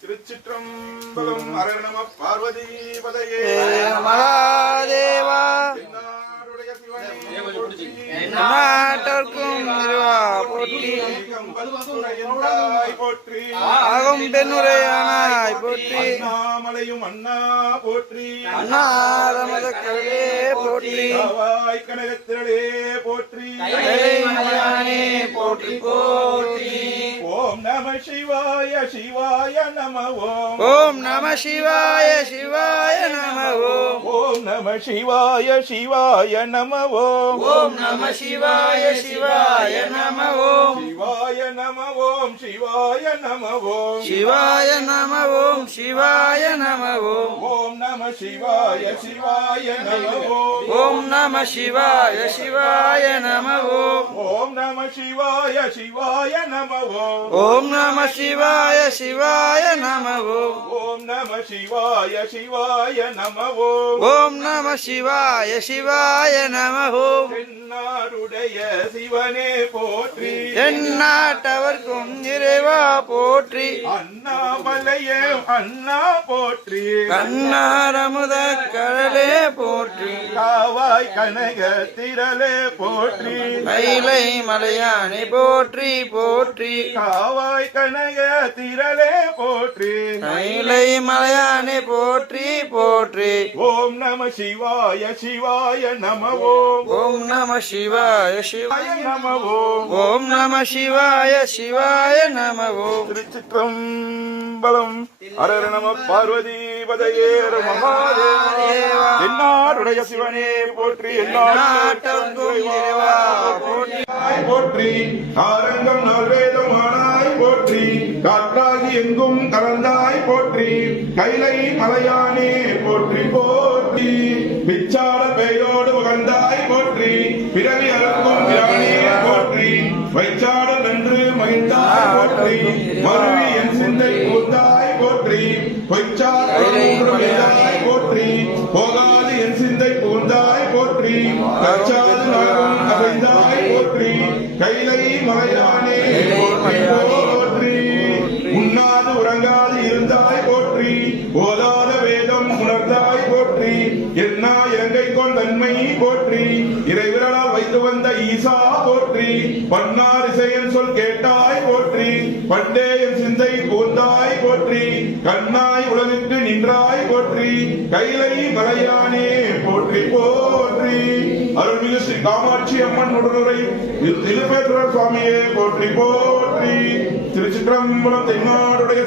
திருச்சிற்றம்பலம். Error நம பார்வதி பதையே மகாதேவா. நாட்டோர்க்கும் போற்றி, போற்றி, ஆகும் பெண்ணுரையானாய் போற்றி, அண்ணாமலையும் அண்ணா போற்றி, அண்ணாரமத கடலே போற்றி, காவாய் கனகத்திரளே போற்றி, மலையானே போற்றி போற்றி. ஓம் நம சிவாய சிவாய நம ஓம். ஓம் நம சிவாய சிவாய நம ஓம். ஓம் நம சிவாய சிவாய நம ஓம். ஓம் நம சிவாய சிவாய நம ஓம். சிவாய நம ஓம். சிவாய நம ஓம். சிவாய நம ஓம். சிவாய நம ஓம். ஓம் நம சிவாய சிவாய நம ஓம். ஓம் நம சிவாய சிவாய நம ஓம். ஓம் நம சிவாய சிவாய நம ஓம். ஓம் நம சிவாய சிவாய நம ஓம். ஓம் நம சிவாய சிவாய நம ஓம். ஓம் நம சிவாய சிவாய நம ஓம். தென்னாடுடைய சிவனே போற்றி, தென்னாட்டவர்க்கும் இறைவா போற்றி, அண்ணாமலையே அண்ணா போற்றி, கண்ணாரமுத கடலே போற்றி, காவாய் கனக திரளே போற்றி, கைலை மலையானை போற்றி போற்றி, காவாய் கனக திரளே போற்றி, கைலை மலையானை போற்றி போற்றி. ஓம் நம சிவாய சிவாய நம ஓம். ஓம் நம சிவாய சிவாய நம ஓம். ஓம் நம சிவாய சிவாய நம ஓம். திருச்சிற்றம்பலம். அரர நம பார்வதி பதையேற மகாதேவா. என்னாருடைய சிவனே போற்றி, நாட்டோர்க்கும் இறைவா போற்றி, போற்றி, ஆரங்கம் நால்வேதமானாய் போற்றி, காற்றாகி எங்கும் கலந்தாய் போற்றி, கைலை மலையானே போற்றி போற்றி, பிச்சாட பெயரோடு உகந்தாய் போற்றி, பிறவி அறுக்கும் பிரானே போற்றி, வைச்சாட நன்று மகிழ்ந்தாய் போற்றி, மருவி என் சிந்தை கூர்ந்தாய் போற்றி, பொய்ச்சாய் போற்றி, போகாது என் சிந்தை பூந்தாய் போற்றி, கச்சாது நகரும் கவைந்தாய் போற்றி, கைலை மலையானே போற்றி போற்றி, உண்ணாது உறங்காது இருந்தாய் போற்றி, ஓதாத வேதம் உணர்ந்தாய் போற்றி, என்னா இலங்கை கொண்டன்மை போற்றி, இறைவிரலால் வைத்து வந்த ஈசா போற்றி, பன்னார் இசையன் சொல் கேட்டாய் போற்றி, பண்டே என் சிந்தை கூர்ந்தாய் போற்றி, கண்ணாய் உலகிற்கு நின்றாய் போற்றி, கைலை மலையானே போற்றி போற்றி. அருள்மிகு ஸ்ரீ காமாட்சி அம்மன் உடனுரை திருப்பேற்ற சுவாமியே போற்றி போற்றி. திருச்சிற்றம்பலம் தென்னாடுடைய